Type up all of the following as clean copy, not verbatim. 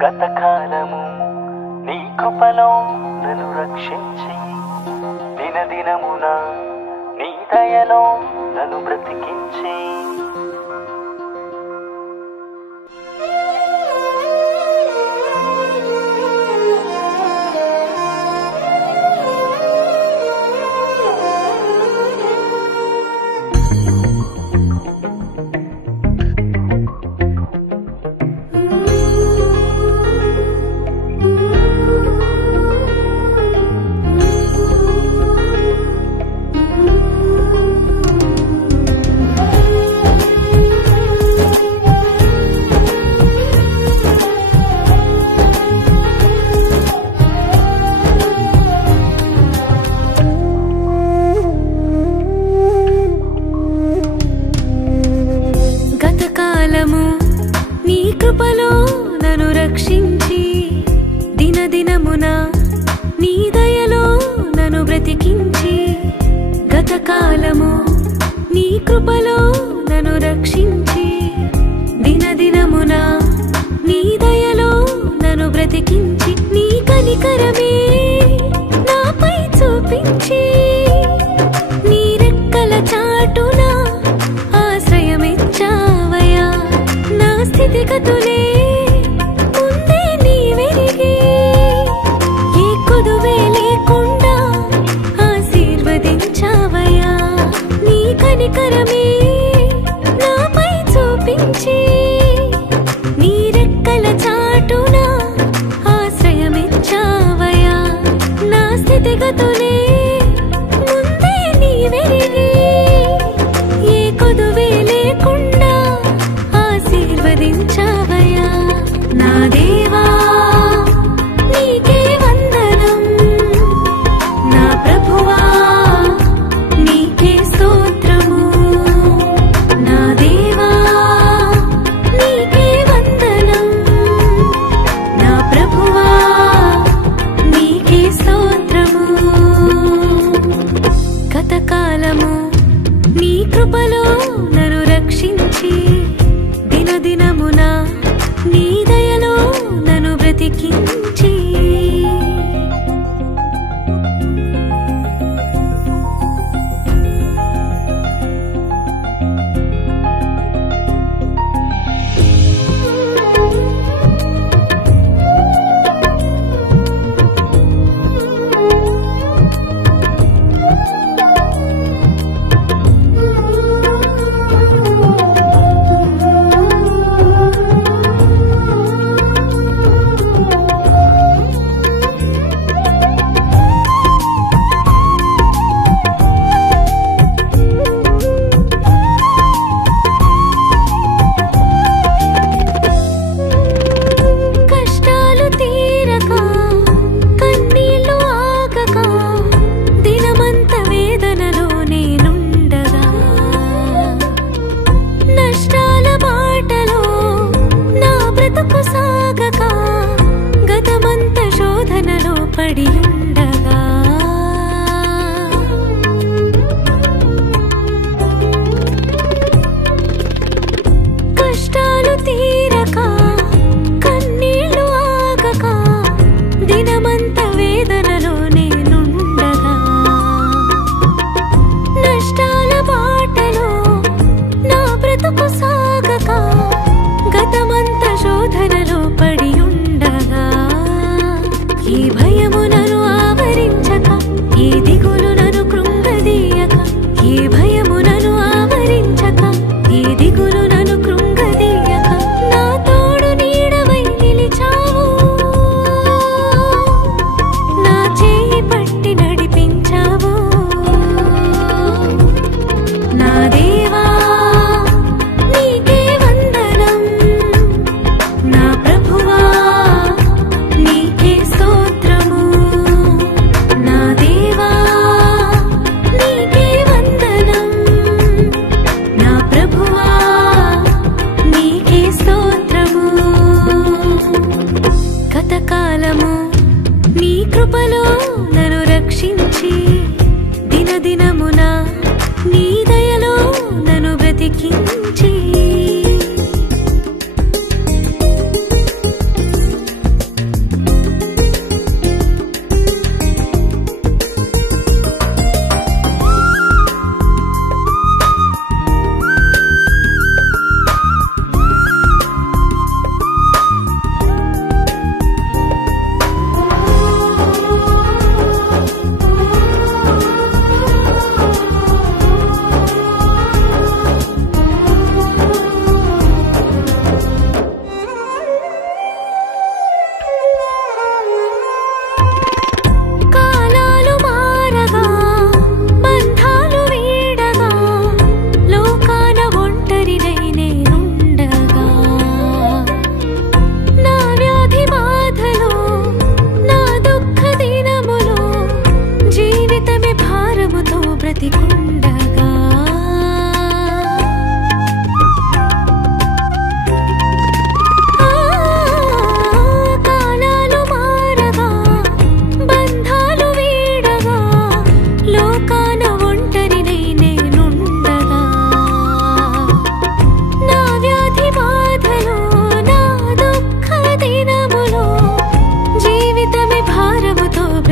గతకాలము నీ కృపలో నన్ను రక్షించి దినదినమున నీ దయలో నన్ను బ్రతికించి నీ కృపలో నన్ను రక్షించి దినదినమున నీ దయలో నన్ను బ్రతికించి గతకాలము నీ కృపలో నన్ను రక్షించి దినదినమున నీ దయలో నన్ను బ్రతికించి నీ కనికరమే నాపై చూపించి నీ రెక్కల చాటున ఆశ్రయమిచ్చావయ్యా నా స్థితిగతులే ముందే నీవెరిగి ఏ కొదువే లేకుండా ఆశీర్వదించావయ్యా నీ కనికరమే నాపై చూపించి నీ రెక్కల చాటున ఆశ్రయమిచ్చావయ్యా నా స్థితిగతులే ముందే నీవెరిగి ఏ కొదువే లేకుండా ఆశీర్వదించావయ్యా నా దేవా నీకే వందనం నా ప్రభువా నీకే స్తోత్రము నా దేవా నీకే వందనం నా ప్రభువా నీకే స్తోత్రము గతకాలము నీ కృపలో నన్ను రక్షించి దినదినమున నీ దయలో నన్ను బ్రతికించి కష్టాలు తీరక కన్నీళ్లు ఆగక దినమంత వేదనలో నేనుండగా నష్టాల బాటలో నా బ్రతుకు సాగక గతమంత శోధనలో పడి ఉండగా ఈ భయము నన్ను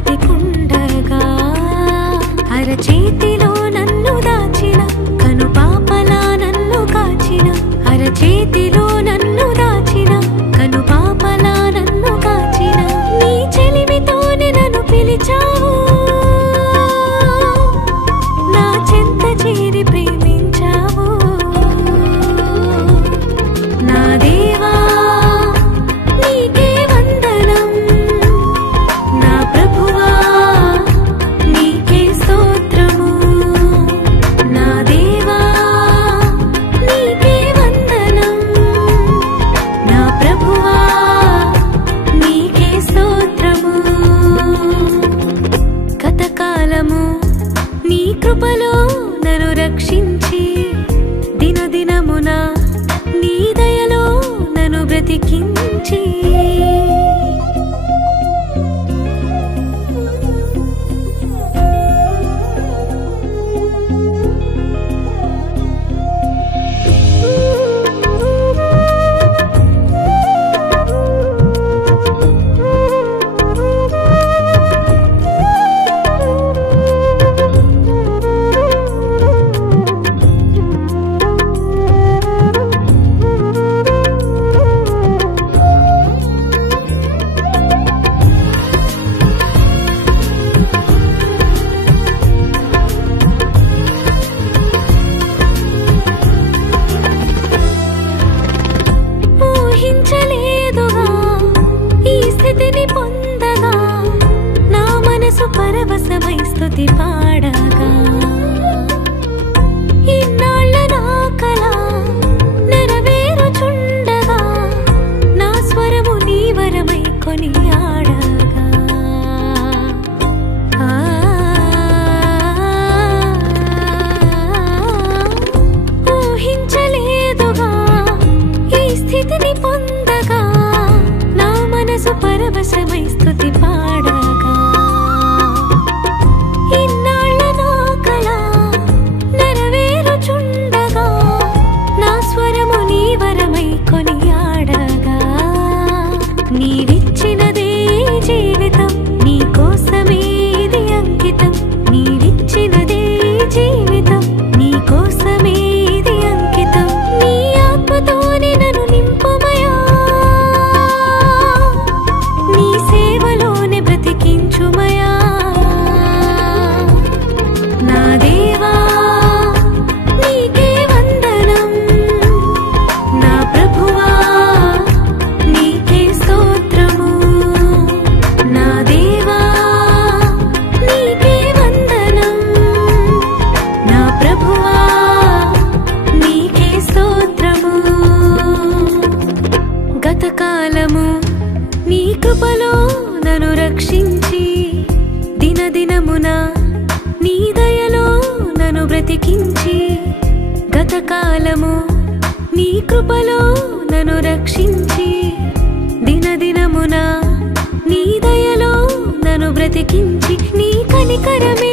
బ్రతికుండగా అరచేతిలో నన్ను దాచిన కనుపాపలా నన్ను కాచిన అరచేతిలో నన్ను దాచిన కనుపాపలా నన్ను కాచిన నీ చెలిమితోనే నన్ను పిలిచావు నా చెంత చేరి ప్రేమించావు నా దేవా నీకే వందనం నా ప్రభువా నీకే స్తోత్రము నా దేవా నీకే వందనం నా ప్రభువా నీకే స్తోత్రము గతకాలము నీ కృపలో నన్ను రక్షించి దినదినమున నీ దయలో నన్ను బ్రతికించి పరవశమై స్తుతి పాడగా ఇన్నాళ్ళ నా కల నెరవేరుచుండగా నా స్వరము నీ వరమై కొనియాడగా ఊహించలేదుగా ఈ స్థితిని పొందగా నా మనసు పరవశమై స్తుతి పాడగా ఇన్నాళ్ళ నా కల నెరవేరుచుండగా నా స్వరము నీ వరమై కొనియాడగా నీవిచ్చినదే జీవితం నీ కోసమే ఇది అంకితం నీవిచ్చినదే జీవితం నీ కోసమే ఇది అంకితం నీ ఆత్మతోనే నన్ను నింపుమయా నీ సేవలోనే బ్రతికించుమయా నా దేవా నీకే వందనం నా ప్రభువా నీకే స్తోత్రము నా దేవా నీకే వందనం నా ప్రభువా నీకే స్తోత్రము గతకాలము నీ కృపలో నన్ను రక్షించి దినదినమున నీ దయలో నన్ను బ్రతికించి గతకాలము నీ కృపలో నన్ను రక్షించి దినదినమున నీ దయలో నన్ను బ్రతికించి నీ కనికరమే